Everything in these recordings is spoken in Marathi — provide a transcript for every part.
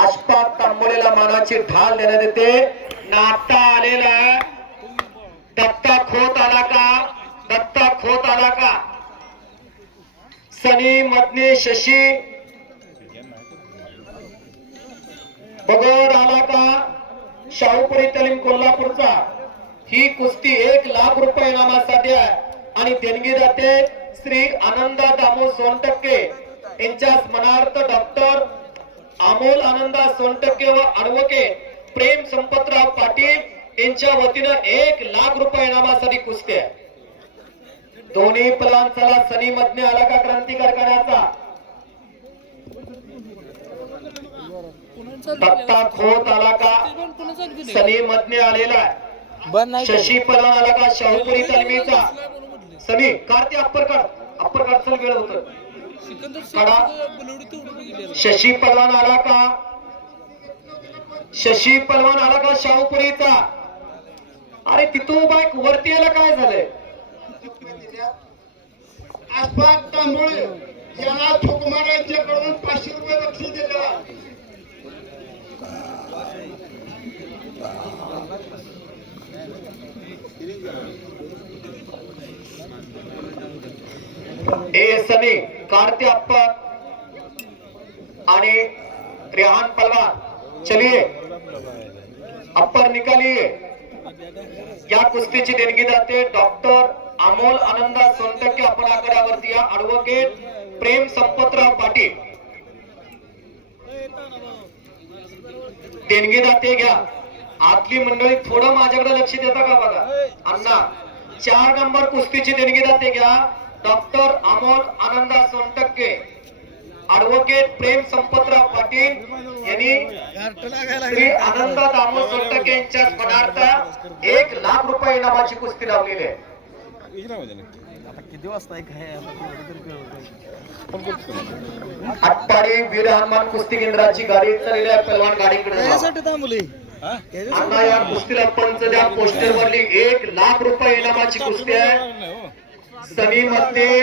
आशपाक तांबोळीला मानाची ढाल देण्यात येते. नाता आलेला दत्ता खोत आला का? दत्ता खोत आला का? सनी मदने शशी बगड आला का? शाहूपुरी तालीम कोल्हापूरचा ही कुस्ती 1 लाख रुपये इनामासाठी आहे आणि देणगी जाते श्री आनंदा दामो सोनटक्के यांच्या स्मरणार्थ डॉक्टर अमोल आनंदा सोनटक्के व ॲडव्होकेट प्रेम संपतराव पाटील यांच्या वतीनं 1 लाख रुपये इनामासाठी कुस्ती आहे. दोन्ही पलवान चला. सनी मदने आला का क्रांती कारखान्याचा? दत्ता खोत आला का? सनी मदने आलेला आहे. शशी पलवान आला का? शाहूपुरी तालमीचा सनी कारती अप्पर काढ चल वेळ होत काढा. शशी पलवान आला का? शशी पलवान आला का? शाहूपुरीचा. अरे तिथून बाईक वरती यायला काय झालंय? आसपास तांबोळे याला ठोकमारांच्याकडून 500 रुपये बक्षीस दिलं. ए सनी कार्ती अप्पा आणि रेहान पलवान चलिए अप्पर निकालिए. या कुस्तीची देणगी जाते डॉक्टर अमोल आनंदा सोनटक्के आपण आकड्यावरती या ॲडव्होकेट प्रेम संपतराव पाटील. देणगी जाते घ्या. आतली मंडळी थोडं माझ्याकडे लक्ष देता का बघा अण्णा. 4 नंबर कुस्तीची देणगी जाते घ्या डॉक्टर अमोल आनंदा सोनटक्के ॲडव्होकेट प्रेम संपतराव पाटील यांनी श्री आनंदा दामो सोनटक्के यांच्या स्मरणार्थ 1 लाख रुपये इनामाची कुस्ती लावलेली आहे. आटपाडी वीर हनुमान कुस्ती केंद्राची गाडी चाललेल्या पहलवान गाडीकडे अण्णा या कुस्तीला पंच द्या. पोस्टर वरली 1 लाख रुपये इनामाची कुस्ती आहे. सनी मध्ये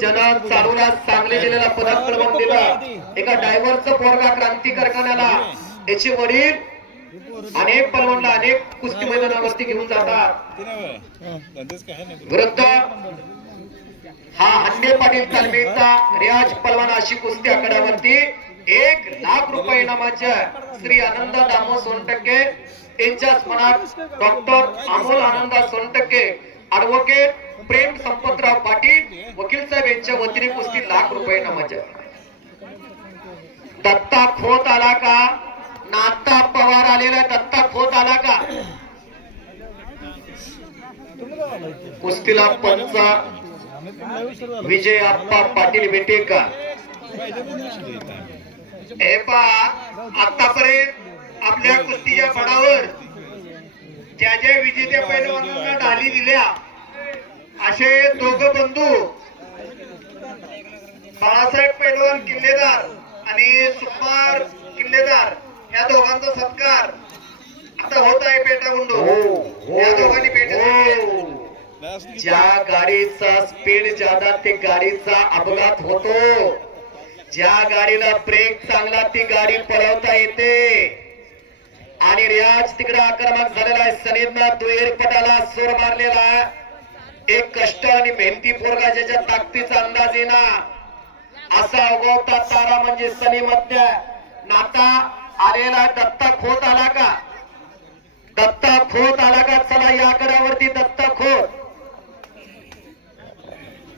जनाब चालवण्यास सांगली जिल्ह्याला पदक क्रमांक दिला. एका ड्रायव्हरचं पोरगा क्रांती कारखान्याला याचे वडील अनेक पलवानला अनेक कुस्ती मैदानावरती घेऊन जातात. विरुद्ध हा हंडे पाटील तालमीचा रियाज पलवान अशी कुस्ती आकड्यावरती 1 लाख रुपये इनामाच्या श्री आनंदा दामो सोनटक्के यांच्या स्मरणार्थ डॉक्टर अमोल आनंदा सोनटक्के ॲडव्होकेट प्रेम संपतराव पाटील वकील साहेब यांच्या वतीने कुस्ती 1 लाख रुपये इनामाच्या. दत्ता खोत आला का? नाता पवार आलेला. दत्ता खोत आला का? कुस्तीला पंच विजय आप्पा पाटील भेटे का? हे पहा आतापर्यंत आपल्या कुस्तीच्या फडावर ज्या ज्या विजेत्या पैलवानांना ढाली दिल्या असे दोघं बंधू बाळासाहेब पैलवान किल्लेदार आणि सुकुमार किल्लेदार या दोघांचा सत्कार आता होत आहे पेटागुंडू. या दोघांनी पेटा ज्या गाडीचा स्पीड ज्यादा ते गाडीचा अपघात होतो. ज्या गाडीला ब्रेक चांगला ती गाडी पळवता येते. आणि रियाज तिकडे आक्रमक झालेला आहे. सनीदनं दुहेरी पटाला सूर मारलेला. एक कष्ट आणि मेहनती पोरगा ज्याच्या ताकदीचा अंदाज येना असा उगवता तारा म्हणजे सनी मध्ये नाता आलेला. दत्ता खोत आला का? दत्ता खोत आला का? चला या आकड्यावरती दत्ता खोत.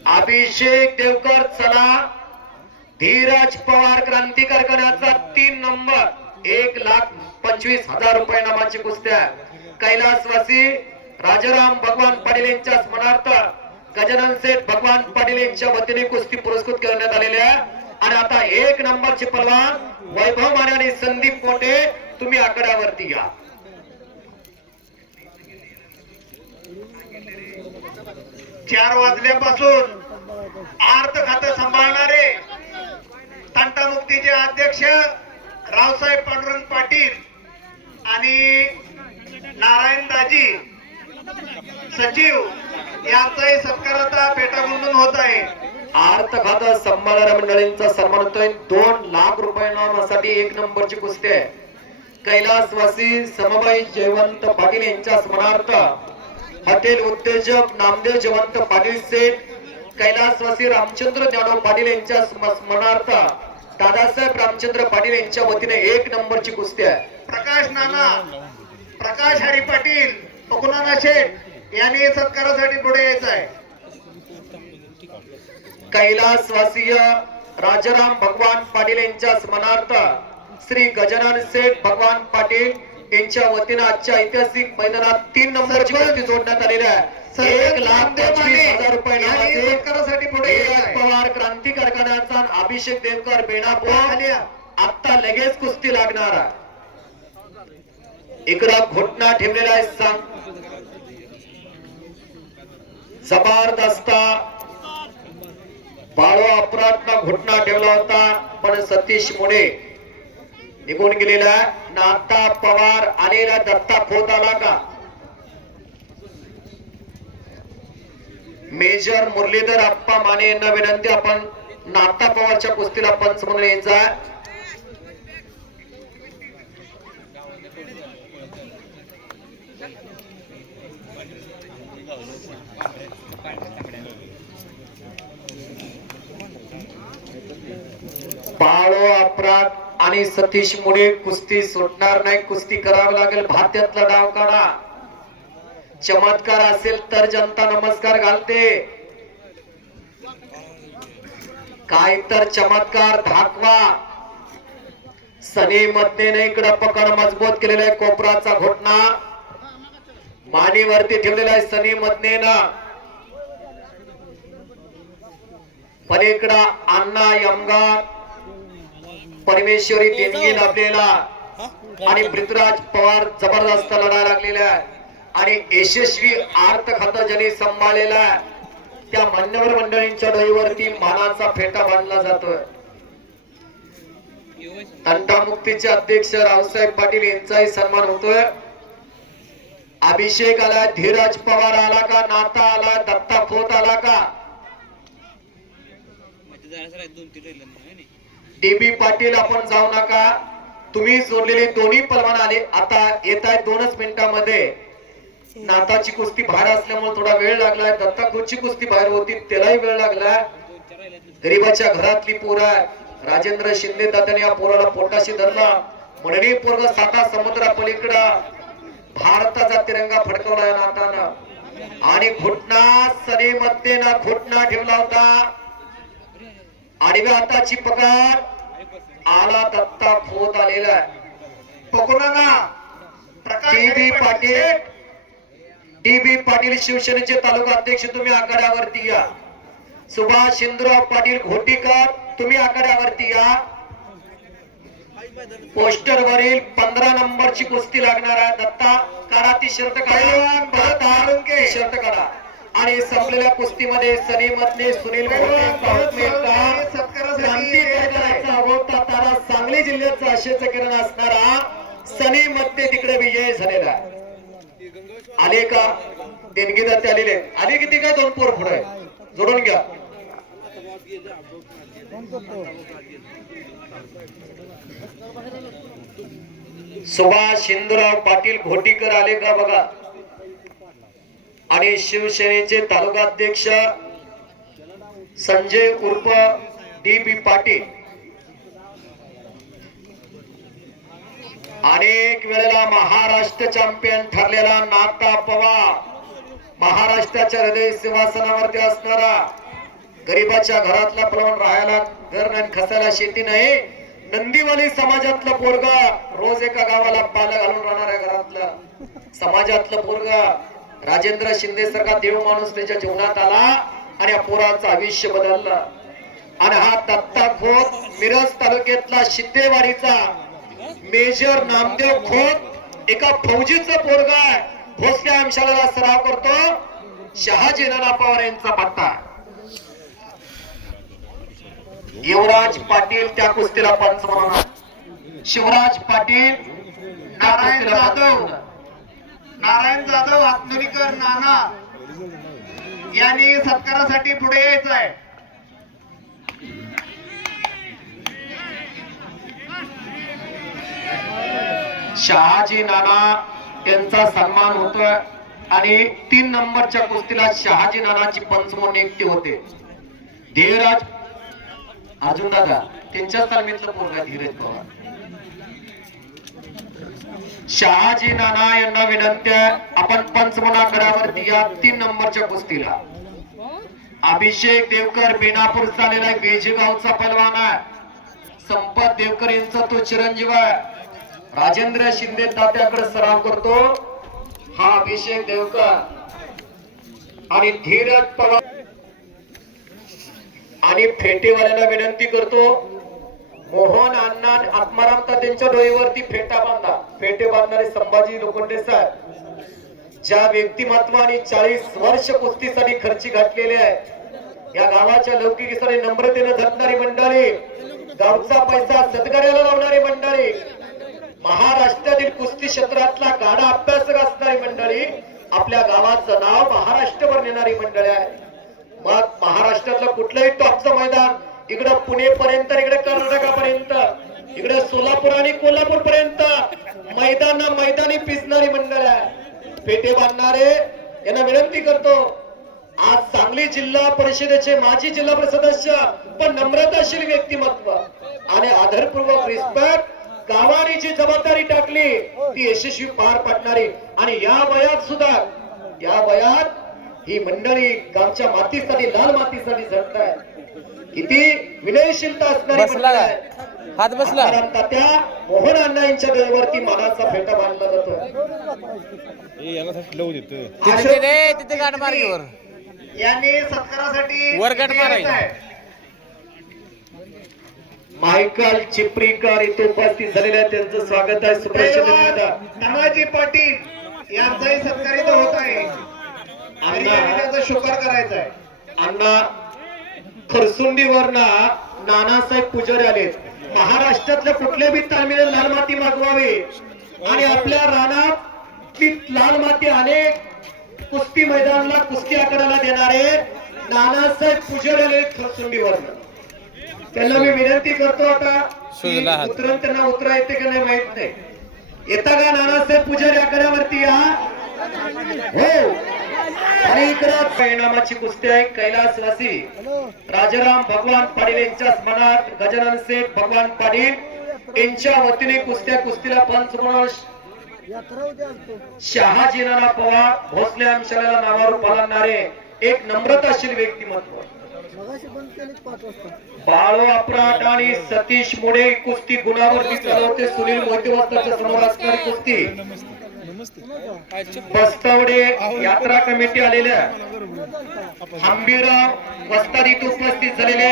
अभिषेक देवकर चला. धीरज पवार क्रांती कारखान्याचा 3 नंबर 1,25,000 रुपये नामाची कुस्त्या. कैलासवासी राजाराम भगवान पाटील यांच्या स्मरणार्थ गजानन सेठ भगवान पाटील यांच्या वतीने कुस्ती पुरस्कृत करण्यात आलेल्या. आणि आता 1 नंबरचे पलवान वैभव माने आणि संदीप कोटे तुम्ही आकड्यावरती या. चार वाजल्यापासून अर्थ खातं सांभाळणारे तंटामुक्तीचे अध्यक्ष रावसाहेब पांडुरंग पाटील आणि नारायण दाजी सचिव यांचाही सत्कार आता पेटागुंडून होत आहे. आर्त खातं संभाळणाऱ्या मंडळींचा सन्मान होतोय. 2 लाख रुपये नावासाठी 1 नंबरची कुस्ती आहे. कैलासवासी समबाई जयवंत पाटील यांच्या स्मरणार्थ हॉटेल उद्योजक नामदेव जयवंत पाटील सेठ, कैलासवासी रामचंद्र ज्ञानोबा पाटील यांच्या स्मरणार्थ दादासाहेब रामचंद्र पाटील यांच्या वतीने 1 नंबरची कुस्ती आहे. प्रकाश नाना, प्रकाश हरी पाटील, पकुनाना शेठ यांनी सत्कारासाठी पुढे यायचं आहे. कैलासवासीय राजाराम भगवान पाटील यांच्या स्मरणार्थ श्री गजानन सेठ भगवान पाटील यांच्या वतीने आजच्या ऐतिहासिक मैदानात 3 नंबरची कुस्ती जोडण्यात आलेली आहे. 1,25,000 रुपये नावाचे सत्कारासाठी पुढे यायचं आहे. पवार क्रांती कारखान्याचा अभिषेक देवकर बेणापूर आता लगेच कुस्ती लागणार आहे. इकडं घोटणा ठेवलेला आहे. सांग जबरदस्त बाळू अपराधना घोटणा ठेवला होता, पण सतीश मुळे निघून गेलेला. नाता पवार आलेला, दत्ता खोत आला का? मेजर मुरलीधर अप्पा माने यांना विनंती, आपण नाता पवारच्या कुस्तीला पंच म्हणून यायचा. बाळो अपराध आणि सतीश मुळे कुस्ती सुटणार नाही, कुस्ती करावी लागेल. भात्यातला डाव काढा. चमत्कार असेल तर जनता नमस्कार घालते. काय तर चमत्कार दाखवा. सनी मध्ये इकडं पकड मजबूत केलेला आहे. कोपराचा घोटणा मानेवरती ठेवलेला आहे सनी मध्ये ना. पलीकडा अण्णा यमगार, परमेश्वरी देणगी लाभलेला आणि पृथ्वीराज पवार जबरदस्त लढा लागलेला आणि यशस्वी आर्त खातं ज्यांनी सांभाळलेला त्या मान्यवर मंडळींच्या डोईवरती मानाचा फेटा बांधला जातोय. तंटामुक्तीचे अध्यक्ष रावसाहेब पाटील यांचाही सन्मान होतोय. अभिषेक आला, धीरज पवार आला का? नाता आला, दत्ता खोत आला का? डीबी पाटील आपण जाऊ नका, तुम्ही जोडलेले दोन्ही पलवान आले. आता येत आहे 2च मिनिटांमध्ये. नाताची कुस्ती बाहेर असल्यामुळे थोडा वेळ लागलाय. दत्ता खोतची कुस्ती बाहेर होती, त्यालाही वेळ लागला. गरीबाच्या घरातली पोर आहे. राजेंद्र शिंदे दादाने या पोराला पोटाशी धरला. म्हणणे पोरग 7 समुद्रा पलीकडं भारताचा तिरंगा फडकवलाय नातानं. आणि घुटना सने मध्ये ना घुटना ठेवला होता. आडव्या हाताची पकड आला, दत्ता खोत आलेला आहे. पकुनाना, प्रकाश डीबी हरी पाटील, डीबी पाटील शिवसेनेचे तालुका अध्यक्ष, तुम्ही आखाड्यावरती या. सुभाष शिंदराव पाटील घोटीकर, तुम्ही आखाड्यावरती या. पोस्टर वरील 15 नंबरची कुस्ती लागणार आहे. दत्ता काढा ती शर्त काढा, शर्त काढा. आणि संपलेल्या कुस्तीमध्ये सनी मधले सुनील तारा सांगली जिल्ह्याचा आशेचा किरण असणारा सनी मध्ये तिकडे विजय झालेला आले का? देणगीदाते आलेले आले किती काय? 2 पोर पुढे जोडून घ्या. सुभाष शिंदराव पाटील घोटीकर आले का बघा. आणि शिवसेनेचे तालुकाध्यक्ष संजय उर्फ डीबी पाटील. अनेक वेळेला महाराष्ट्र चॅम्पियन ठरलेला नाता पवार, महाराष्ट्राच्या हृदय सिंहासनावरती असणारा, गरीबाच्या घरातला पलवान, राहायला घर नाही, खसायला शेती नाही, नंदीवाली समाजातलं पोरगा, रोज एका गावाला पाला घालून राहणाऱ्या घरातलं समाजातलं पोरगा, राजेंद्र शिंदे सारखा देव माणूस त्याच्या जीवनात आला आणि या पोराचं आयुष्य बदललं. आणि हा दत्ता खोत मिरज तालुक्यातला शिद्देवाडीचा मेजर नामदेव खोत एका फौजीचं पोरगा आहे. भोसले अंशाला सराव करतो. शहाजी नाना पवार यांचा पत्ता. युवराज पाटील त्या कुस्तीला पंच म्हणून, शिवराज पाटील, नारायण जाधव हातनुरीकर नाना यांनी सत्कारासाठी पुढे यायचं आहे. शहाजी नाना यांचा सन्मान होतोय आणि 3 नंबरच्या कुस्तीला शहाजी नानाची पंच म्हणून नियुक्ती होते. धीरज अर्जुन दादा त्यांच्या तालमीतलं पोरगा धीरज पवार. शहाजी नाना यांना विनंती आहे आपण पंच म्हणून आकड्यावरती या 3 नंबरच्या कुस्तीला. अभिषेक देवकर बेनापूरचा आलेला आहे, बेजेगावचा पैलवान आहे. संपत देवकर यांचा तो चिरंजीव आहे. राजेंद्र शिंदे तात्याकडे सराव करतो हा अभिषेक देवकर आणि धीरज पवार. आणि फेटेवाल्याला विनंती करतो मोहन अण्णा आत्माराम त्यांच्या डोईवरती फेटा बांधा. फेटे बांधणारे संभाजी लोखंडे साहेब, ज्या व्यक्तिमत्वाने 40 वर्ष कुस्तीसाठी खर्ची घातलेले आहे, या गावाच्या लौकिकीसाठी नम्रतेने झटणारी मंडळी, गावचा पैसा सदगाऱ्याला लावणारी मंडळी, महाराष्ट्रातील कुस्ती क्षेत्रातला गाडा अभ्यासक असणारी मंडळी, आपल्या गावाचं नाव महाराष्ट्रभर नेणारी मंडळी आहे. मग महाराष्ट्रातलं कुठलंही टॉपचं मैदान इकडं पुणे पर्यंत, इकडे कर्नाटकापर्यंत, इकडे सोलापूर आणि कोल्हापूर पर्यंत मैदानी पिसणारी मंडळ आहे. पेटे बांधणारे यांना विनंती करतो, आज सांगली जिल्हा परिषदेचे माजी जिल्हा परिषद सदस्य पण नम्रताशील व्यक्तिमत्व आणि आदरपूर्वक रिस्पेक्ट गावाने जी जबाबदारी टाकली ती यशस्वी पार पाडणारी आणि या वयात ही मंडळी गावच्या मातीसाठी, लाल मातीसाठी झटताय. किती विनयशीलता असणारी मंडळी आहे. हात बसला तात्या मोहन अण्णा यांच्या डोळ्यावरती मानाचा फेटा बांधला जातोय. तिथे गाठ मार्गीवर यांनी सत्कारासाठी वर गाठ मारायची. मायकल चिपरीकर इथे उपस्थित झालेले आहेत, त्यांचं स्वागत आहे. सुप्रसिद्ध धनाजी पाटील यांचाही सत्कार इथं होत आहे. त्याचा शुकार करायचा आहे. अण्णा खरसुंडीवरना नानासाहेब पुजारी आले. महाराष्ट्रातल्या कुठल्या बी तालमीने लाल माती मागवावी आणि आपल्या रानात लाल माती अनेक कुस्ती मैदानाला कुस्ती आखाड्याला देणारे नानासाहेब पुजारी आले खरसुंडीवरना. त्यांना मी विनंती करतो आता उतरून त्यांना उतरा येते का नाही माहित नाही. येता का नानासाहेब पुजारी आखाड्यावरती या. हो आणि इकडं परिणामाची कुस्ती आहे. कैलासवासी राजाराम भगवान पाटील यांच्या स्मरणार्थ गजानन शेठ भगवान पाटील यांच्या वतीने कुस्तीला पंच म्हणून शहाजी नाना पवार भोसले अंशाला नावावर पालणारे एक नम्रताशील व्यक्तिमत्व बाळू अपराट आणि सतीश मोडे कुस्ती गुणावरती चालवते. सुनील मोहिते वस्ताच्या समोर असणारी कुस्ती बस्तवडे यात्रा कमिटी आलेल्या हंबीराव वस्ताद इथे उपस्थित झालेले,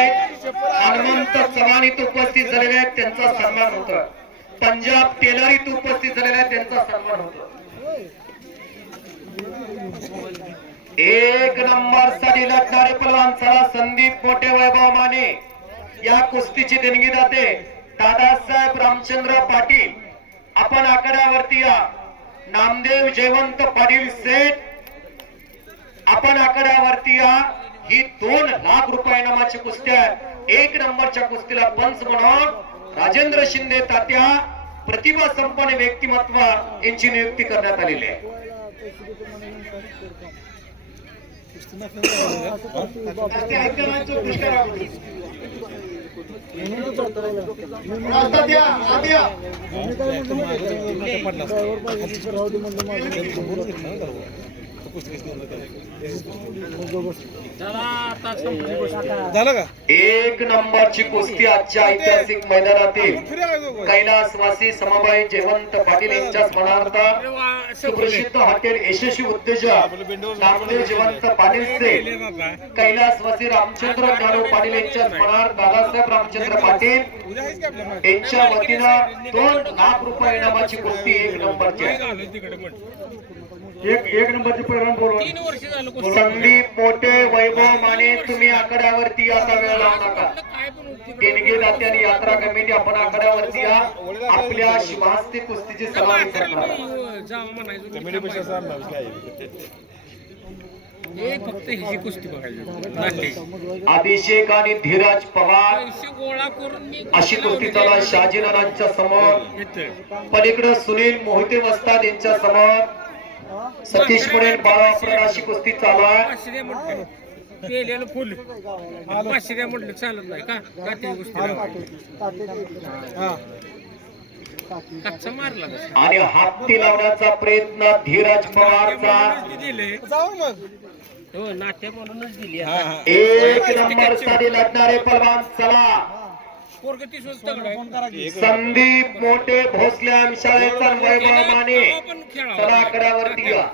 हनुमंत चव्हाण इथे उपस्थित झालेले आहेत, त्यांचा सन्मान होतो. पंजाब टेलर इथे उपस्थित झालेले आहेत, त्यांचा सन्मान होतो. 1 नंबर साठी लढणारे पलवान चला संदीप मोठे वैभव माने या कुस्तीची देणगी दाते दादासाहेब रामचंद्र पाटील. आपण आकड्यावरती या. नामदेव जयवंत पाटील सेठ आपण आकड्यावरती या. ही 2 लाख रुपये इनामाची कुस्ती आहे. 1 नंबरच्या कुस्तीला पंच म्हणून राजेंद्र शिंदे तात्या प्रतिभा संपन्न व्यक्तिमत्व यांची नियुक्ती करण्यात आलेली आहे. झालं का? 1 नंबरची कुस्ती आजच्या ऐतिहासिक मैदानातील कैलासवासी समाबाई जयवंत पाटील यांच्या स्मरणार्थ सुप्रसिद्ध हॉटेल यशस्वी उद्योजक नामदेव जयवंत पाटील से कैलासवासी रामचंद्र नाडू पाटील यांच्या स्मरणार्थ दादासाहेब रामचंद्र पाटील यांच्या वतीनं 2 लाख रुपये इनामाची कुस्ती 1 नंबरची एक नंबरची पैलवान बोलवा. संदीप मोठे वैभव माने तुम्ही आकड्यावरती आता वेळ लावू नका. देणगी दाते आणि यात्रा कमिटी आपण आकड्यावरती या. आपल्या शिवास्ती कुस्तीची समावेश करणार. हे फक्त हिची कुस्ती बघायची नाट्याची. अभिषेक आणि धीरज पवार पैसे गोळा करून मी अशी कुस्ती चालू आहे. शहाजीनारांच्या समोर, येतं. पलीकडे सुनील मोहिते वस्ताद यांच्या समोर सतीश मुळे बाळाप्रड अशी कुस्ती चालू आहे. पाचशे द्या म्हटलं केलेलं फुल पाचशे द्या म्हटलं चालत नाही का नाट्याची कुस्ती कच्चा मारला तसा. आणि हाती लावण्याचा प्रयत्न धीरज पवारचा. दिले हो नाट्य म्हणूनच दिली एक नंबर साठी लढणारे पलवान. चला पोरग ती स्वस्त आहे. संदीप मोठे भोसले शाळेचा वैभव माने. पण खेळा चला आकड्यावरती या.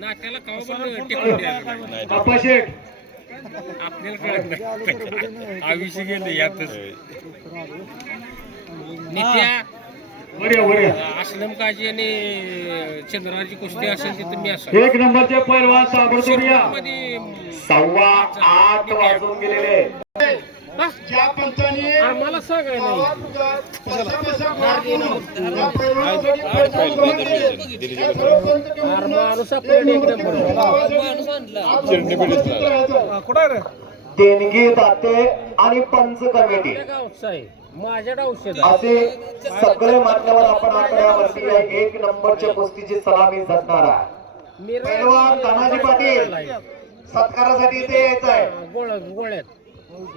नाट्याला कवा पण टिकून द्यायला बाप्पा शेठ आपल्याला कळत नाही आयुष्य गेलं यातच. नित्या असलम काजी आणि चंद्राची कुस्ती असेल तिथं मी असेल. एक नंबरचे पैलवान ताबडतोब या. मध्ये 8:15 वाजून गेलेले. ज्या पंचाने आम्हाला सांगायला माणूस आपल्याला देणगी दाते आणि पंच कमिटी गावचा आहे माझ्या औषध असे सगळे मान्यवर आपण आकड्यावरती आहे. एक नंबरच्या कुस्तीची सलामी झटणार आहे. पैलवान तानाजी पाटील सत्कारासाठी इथे यायचं आहे. गोळ्यात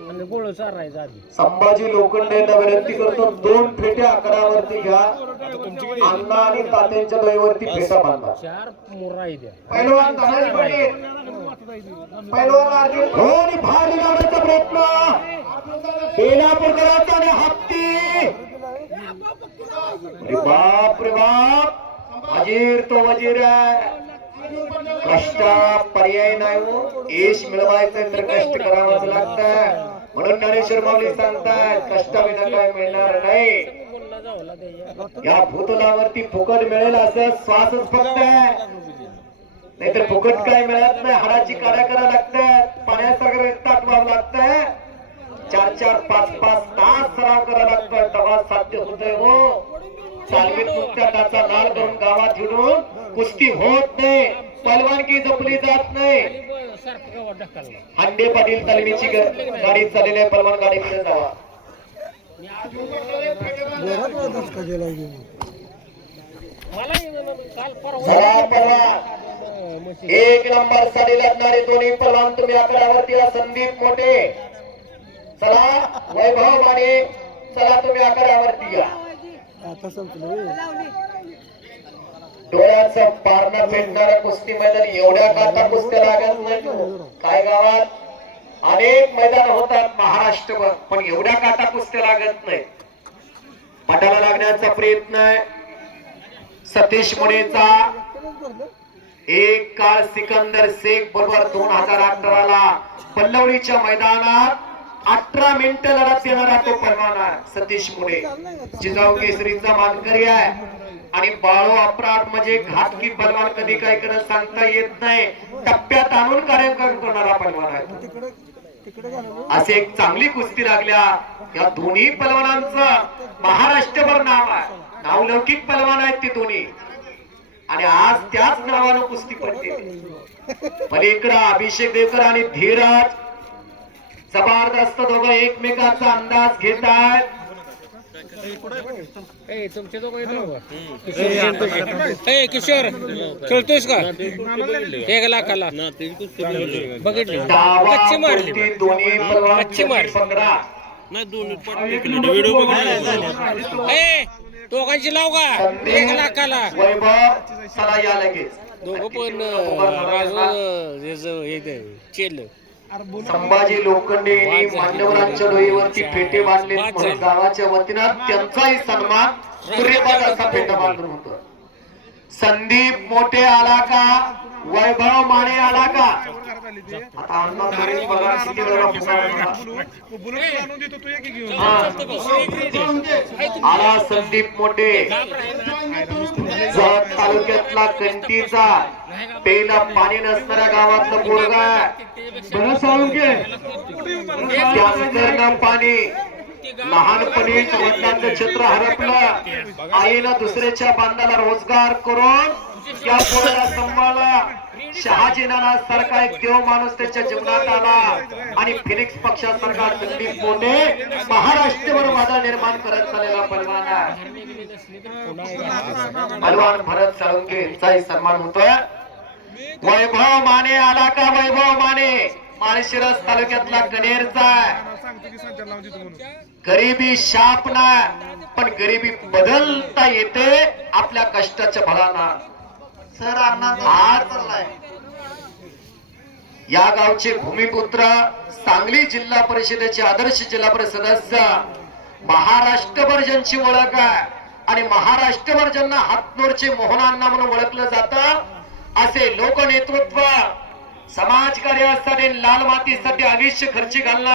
आणि गोळ चारायचा आधी. संभाजी लोखंडे यांना विनंती करतो 2 फेट्या आकड्यावरती घ्या. अण्णा आणि तात्यांच्या डोईवरती फेटा बांधा. 4 मुराई द्या. पैलवान तानाजी पाटील, पैलवान अर्जुन धोनी भारी लावण्याचा प्रयत्न. बेलापूरकरांचा आणि हत्ती. अरे बाप रे बाप, वजीर तो वजीर आहे. कष्ट पर्याय नाही हो. यश मिळवायचं तर कष्ट करावंच लागतं. म्हणून ज्ञानेश्वर माऊली सांगतात कष्टाविना काय मिळणार नाही. बोलला जावला द्या. या भूतलावरती फुकट मिळेल असं श्वासच फक्त आहे. नाहीतर फुकट काय मिळत नाही. हाडाची काड्या करावं लागतात. पाण्यासारखं टाकवावं लागतंय. 4-4, 5-5 तास सराव करावा लागतोय तेव्हा साध्य होतंय हो. चालवीत नुसत्या त्याचा लाल करून गावात हिडून कुस्ती होत नाही. पहलवानकी जपली जात नाही. सारखं गावात ढकलला. हांडे पाटील तालमीची गाडी चाललेली आहे. पहलवान गाडीकडे जावा. मला काल परवा चला पहलवान एक नंबर साठी लढणारे दोन्ही पहलवान तुम्ही आकड्यावरती या. संदीप मोठे चला, वैभव माने चला तुम्ही आकड्यावरती या. डोळ्याचं पारणं पेटणारं कुस्ती मैदान. एवढ्या काटा कुस्त्या लागत नाही. काय गावात अनेक मैदान होतात महाराष्ट्रभर, पण एवढ्या काटा कुस्त्या लागत नाही. पटाला लागण्याचा प्रयत्न आहे सतीश मुनेचा. एक काळ सिकंदर शेख बरोबर 2018 ला पल्लवडीच्या मैदानात 18 मिनिटं लढत देणारा तो पहलवान आहे सतीश मुने. जिजाऊ केसरीचा मानकरी आहे. आणि बाळो अपराध म्हणजे घातकी पहलवान. कधी काय करत सांगता येत नाही. टप्प्यात आणून कार्यक्रम करणारा पहलवान आहे. असे एक चांगली कुस्ती लागल्या. या दोन्ही पहलवानांचं महाराष्ट्रभर नाव आहे. नावलौकिक पहलवान आहेत ते दोन्ही. आणि आज त्याच नावानं कुस्ती पडते. पलीकडे अभिषेक देवकर आणि धीरज जबरदस्त दोघं एकमेकांचा अंदाज घेत आहेत. तुमचे तो किशोर खेळतोयस का 1 लाखाला बघितली कच्ची मारली. दोन्ही पहलवान कच्ची मारली. 15 दोघांची लाव का 1 लाखाला. वैभव चला या लगेच. दोघं पण राजू हे चेल. संभाजी लोखंडे मान्यवरांच्या डोईवरती फेटे बांधले. म्हणून गावाच्या वतीनं त्यांचाही सन्मान सूर्यपाद असा फेटा बांधून होतो. संदीप मोठे आला का, वैभव माने आला का. आता अण्णा तरी बघा किती वेळा पुकारला. आला संदीप मोठे. जत तालुक्यातला कंटीचा पेला पाणी नसणाऱ्या गावातलं पोरगा. त्याचं पाणी लहानपणीच वडिलांचं छत्र हरपलं. आईला दुसऱ्याच्या बांधाला रोजगार करून या पोराला सांभाळला. शहाजी नाना सारखा एक देव माणूस त्याच्या जीवनात आला आणि फिनिक्स पक्षासारखा संदीप मोठे महाराष्ट्रभर वादळ निर्माण करत चाललेला पैलवान आहे. पैलवान भरत साळुंखे यांचाही सन्मान होतोय. वैभव माने आला का? वैभव माने माळशिरस तालुक्यातला कनेरचा गरिबी शाप ना, पण गरिबी बदलता येते आपल्या कष्टाच्या बळाला. सर अण्णांचा आज चाललाय. या गावचे भूमिपुत्र, सांगली जिल्हा परिषदेचे आदर्श जिल्हा परिषद सदस्य, महाराष्ट्रभर ज्यांची ओळख आहे आणि महाराष्ट्रभर ज्यांना हातनोरचे मोहनांना म्हणून ओळखलं जातं, असे लोकनेतृत्व समाजकार्यासाठी लाल मातीसाठी आयुष्य खर्ची घालणार